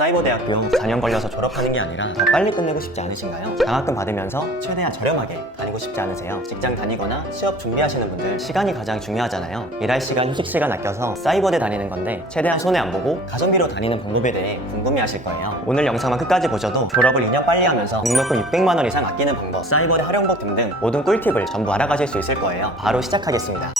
사이버대학교 4년 걸려서 졸업하는 게 아니라 더 빨리 끝내고 싶지 않으신가요? 장학금 받으면서 최대한 저렴하게 다니고 싶지 않으세요? 직장 다니거나 취업 준비하시는 분들 시간이 가장 중요하잖아요. 일할 시간, 휴식 시간 아껴서 사이버대 다니는 건데 최대한 손해 안 보고 가성비로 다니는 방법에 대해 궁금해하실 거예요. 오늘 영상만 끝까지 보셔도 졸업을 2년 빨리 하면서 등록금 600만 원 이상 아끼는 방법, 사이버대 활용법 등등 모든 꿀팁을 전부 알아가실 수 있을 거예요. 바로 시작하겠습니다.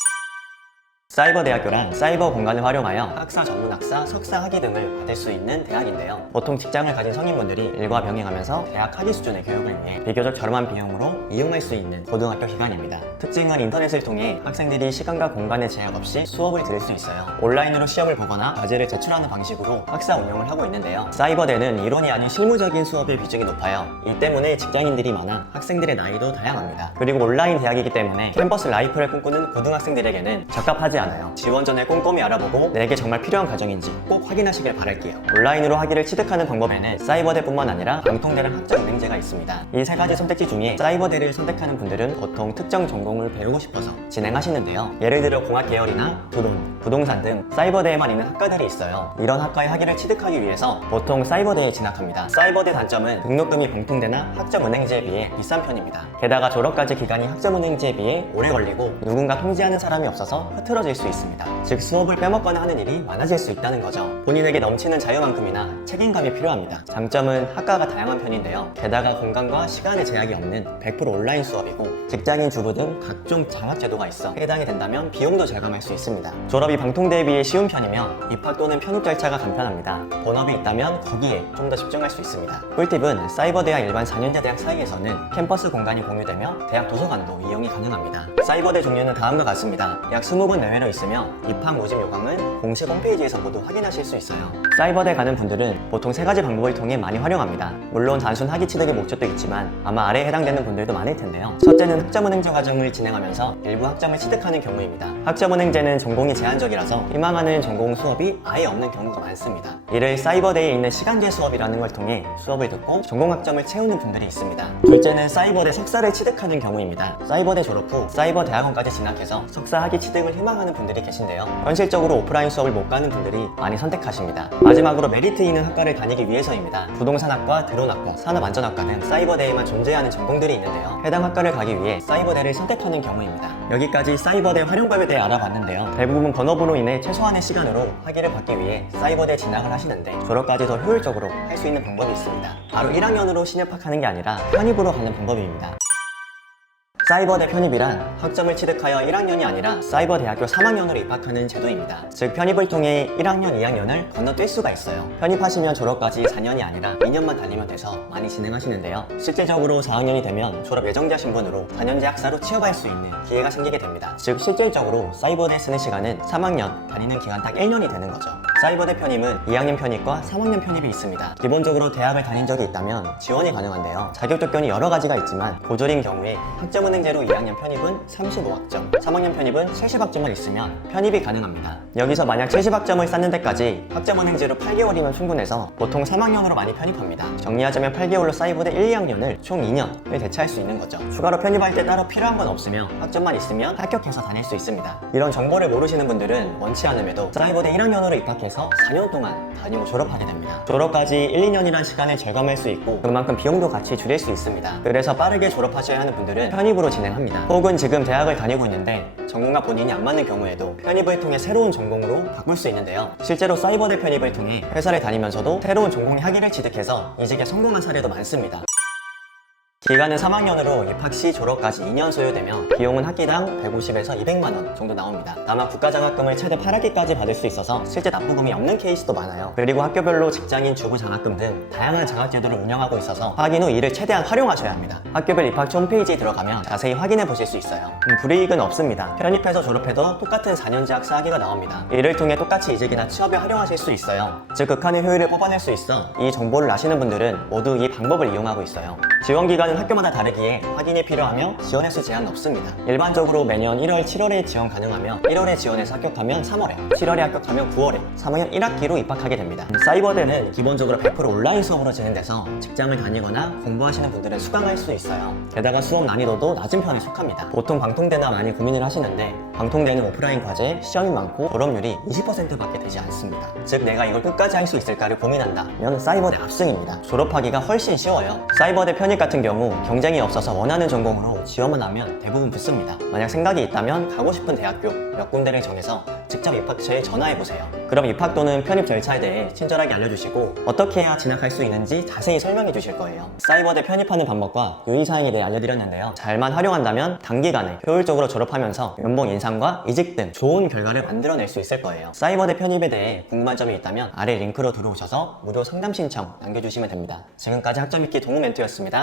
사이버대학교란 사이버 공간을 활용하여 학사, 전문학사, 석사 학위 등을 받을 수 있는 대학인데요. 보통 직장을 가진 성인분들이 일과 병행하면서 대학 학위 수준의 교육을 위해 비교적 저렴한 비용으로 이용할 수 있는 고등학교 기관입니다. 특징은 인터넷을 통해 학생들이 시간과 공간의 제약 없이 수업을 들을 수 있어요. 온라인으로 시험을 보거나 과제를 제출하는 방식으로 학사 운영을 하고 있는데요. 사이버대는 이론이 아닌 실무적인 수업의 비중이 높아요. 이 때문에 직장인들이 많아 학생들의 나이도 다양합니다. 그리고 온라인 대학이기 때문에 캠퍼스 라이프를 꿈꾸는 고등학생들에게는 적합하지 않아요. 지원 전에 꼼꼼히 알아보고 내게 정말 필요한 과정인지 꼭 확인하시길 바랄게요. 온라인으로 학위를 취득하는 방법에는 사이버대뿐만 아니라 방통대랑 학자은행제가 있습니다. 이 세 가지 선택지 중에 사이버대를 선택하는 분들은 보통 특정 전공을 배우고 싶어서 진행하시는데요. 예를 들어 공학 계열이나 드론, 부동산 등 사이버대에만 있는 학과들이 있어요. 이런 학과의 학위를 취득하기 위해서 보통 사이버대에 진학합니다. 사이버대 단점은 등록금이 방통대나 학점은행제에 비해 비싼 편입니다. 게다가 졸업까지 기간이 학점은행제에 비해 오래 걸리고 누군가 통제하는 사람이 없어서 흐트러질 수 있습니다. 즉 수업을 빼먹거나 하는 일이 많아질 수 있다는 거죠. 본인에게 넘치는 자유만큼이나 책임감이 필요합니다. 장점은 학과가 다양한 편인데요. 게다가 공간과 시간의 제약이 없는 100% 온라인 수업이고 직장인 주부 등 각종 장학 제도가 있어 해당이 된다면 비용도 절감할 수 있습니다. 졸업이 방통대에 비해 쉬운 편이며 입학 또는 편입 절차가 간편합니다. 본업이 있다면 거기에 좀 더 집중할 수 있습니다. 꿀팁은 사이버대와 일반 4년제 대학 사이에서는 캠퍼스 공간이 공유되며 대학 도서관도 이용이 가능합니다. 사이버대 종류는 다음과 같습니다. 약 20군 내외로 있으며 입학 모집 요강은 공식 홈페이지에서 모두 확인하실 수 있어요. 사이버대 가는 분들은 보통 3가지 방법을 통해 많이 활용합니다. 물론 단순 학위 취득의 목적도 있지만 아마 아래에 해당되는 분들도 많을 텐데요. 첫째는 학점은행제 과정을 진행하면서 일부 학점을 취득하는 경우입니다. 학점은행제는 전공이 제한적이라서 희망하는 전공 수업이 아예 없는 경우가 많습니다. 이를 사이버대에 있는 시간제 수업이라는 걸 통해 수업을 듣고 전공 학점을 채우는 분들이 있습니다. 둘째는 사이버대 석사를 취득하는 경우입니다. 사이버대 졸업 후 사이버대학원까지 진학해서 석사 학위 취득을 희망하는 분들이 계신데요. 현실적으로 오프라인 수업을 못 가는 분들이 많이 선택하십니다. 마지막으로 메리트 있는 학과를 다니기 위해서입니다. 부동산학과, 드론학과, 산업안전학과 등 사이버대에만 존재하는 전공들이 있는데요. 해당 학과를 가기 위해 사이버대를 선택하는 경우입니다. 여기까지 사이버대 활용법에 대해 알아봤는데요. 대부분 번업으로 인해 최소한의 시간으로 학위를 받기 위해 사이버대에 진학을 하시는데 졸업까지 더 효율적으로 할 수 있는 방법이 있습니다. 바로 1학년으로 신입학하는 게 아니라 편입으로 가는 방법입니다. 사이버대 편입이란 학점을 취득하여 1학년이 아니라 사이버대학교 3학년으로 입학하는 제도입니다. 즉 편입을 통해 1학년, 2학년을 건너뛸 수가 있어요. 편입하시면 졸업까지 4년이 아니라 2년만 다니면 돼서 많이 진행하시는데요. 실제적으로 4학년이 되면 졸업 예정자 신분으로 4년제 학사로 취업할 수 있는 기회가 생기게 됩니다. 즉 실질적으로 사이버대에 쓰는 시간은 3학년, 다니는 기간 딱 1년이 되는 거죠. 사이버대 편입은 2학년 편입과 3학년 편입이 있습니다. 기본적으로 대학을 다닌 적이 있다면 지원이 가능한데요. 자격 조건이 여러 가지가 있지만 고졸인 경우에 학점은행제로 2학년 편입은 35학점, 3학년 편입은 70학점만 있으면 편입이 가능합니다. 여기서 만약 70학점을 쌓는 데까지 학점은행제로 8개월이면 충분해서 보통 3학년으로 많이 편입합니다. 정리하자면 8개월로 사이버대 1, 2학년을 총 2년을 대체할 수 있는 거죠. 추가로 편입할 때 따로 필요한 건 없으며 학점만 있으면 합격해서 다닐 수 있습니다. 이런 정보를 모르시는 분들은 원치 않음에도 사이버대 1학년으로 입학해서 4년 동안 다니고 졸업하게 됩니다. 졸업까지 1, 2년이란 시간을 절감할 수 있고 그만큼 비용도 같이 줄일 수 있습니다. 그래서 빠르게 졸업하셔야 하는 분들은 편입으로 진행합니다. 혹은 지금 대학을 다니고 있는데 전공과 본인이 안 맞는 경우에도 편입을 통해 새로운 전공으로 바꿀 수 있는데요. 실제로 사이버대 편입을 통해 회사를 다니면서도 새로운 전공의 학위를 취득해서 이직에 성공한 사례도 많습니다. 기간은 3학년으로 입학 시 졸업까지 2년 소요되며 비용은 학기당 150에서 200만 원 정도 나옵니다. 다만 국가장학금을 최대 8학기까지 받을 수 있어서 실제 납부금이 없는 케이스도 많아요. 그리고 학교별로 직장인 주부 장학금 등 다양한 장학제도를 운영하고 있어서 확인 후 이를 최대한 활용하셔야 합니다. 학교별 입학처 홈페이지에 들어가면 자세히 확인해 보실 수 있어요. 불이익은 없습니다. 편입해서 졸업해도 똑같은 4년제 학사 학위가 나옵니다. 이를 통해 똑같이 이직이나 취업에 활용하실 수 있어요. 즉 극한의 효율을 뽑아낼 수 있어 이 정보를 아시는 분들은 모두 이 방법을 이용하고 있어요. 지원 기간은 학교마다 다르기에 확인이 필요하며 지원 횟수 제한은 없습니다. 일반적으로 매년 1월, 7월에 지원 가능하며 1월에 지원해서 합격하면 3월에, 7월에 합격하면 9월에 3학년 1학기로 입학하게 됩니다. 사이버대는 기본적으로 100% 온라인 수업으로 진행돼서 직장을 다니거나 공부하시는 분들은 수강할 수 있어요. 게다가 수업 난이도도 낮은 편에 속합니다. 보통 방통대나 많이 고민을 하시는데 방통대는 오프라인 과제, 시험이 많고 졸업률이 20%밖에 되지 않습니다. 즉 내가 이걸 끝까지 할 수 있을까를 고민한다면 사이버대 압승입니다. 졸업하기가 훨씬 쉬워요. 사이버대 편입 같은 경우 경쟁이 없어서 원하는 전공으로 지원만 하면 대부분 붙습니다. 만약 생각이 있다면 가고 싶은 대학교 몇 군데를 정해서 직접 입학처에 전화해보세요. 그럼 입학 또는 편입 절차에 대해 친절하게 알려주시고 어떻게 해야 진학할 수 있는지 자세히 설명해 주실 거예요. 사이버대 편입하는 방법과 유의사항에 대해 알려드렸는데요. 잘만 활용한다면 단기간에 효율적으로 졸업하면서 연봉 인상과 이직 등 좋은 결과를 만들어낼 수 있을 거예요. 사이버대 편입에 대해 궁금한 점이 있다면 아래 링크로 들어오셔서 무료 상담 신청 남겨주시면 됩니다. 지금까지 학점있기 동우 멘토였습니다.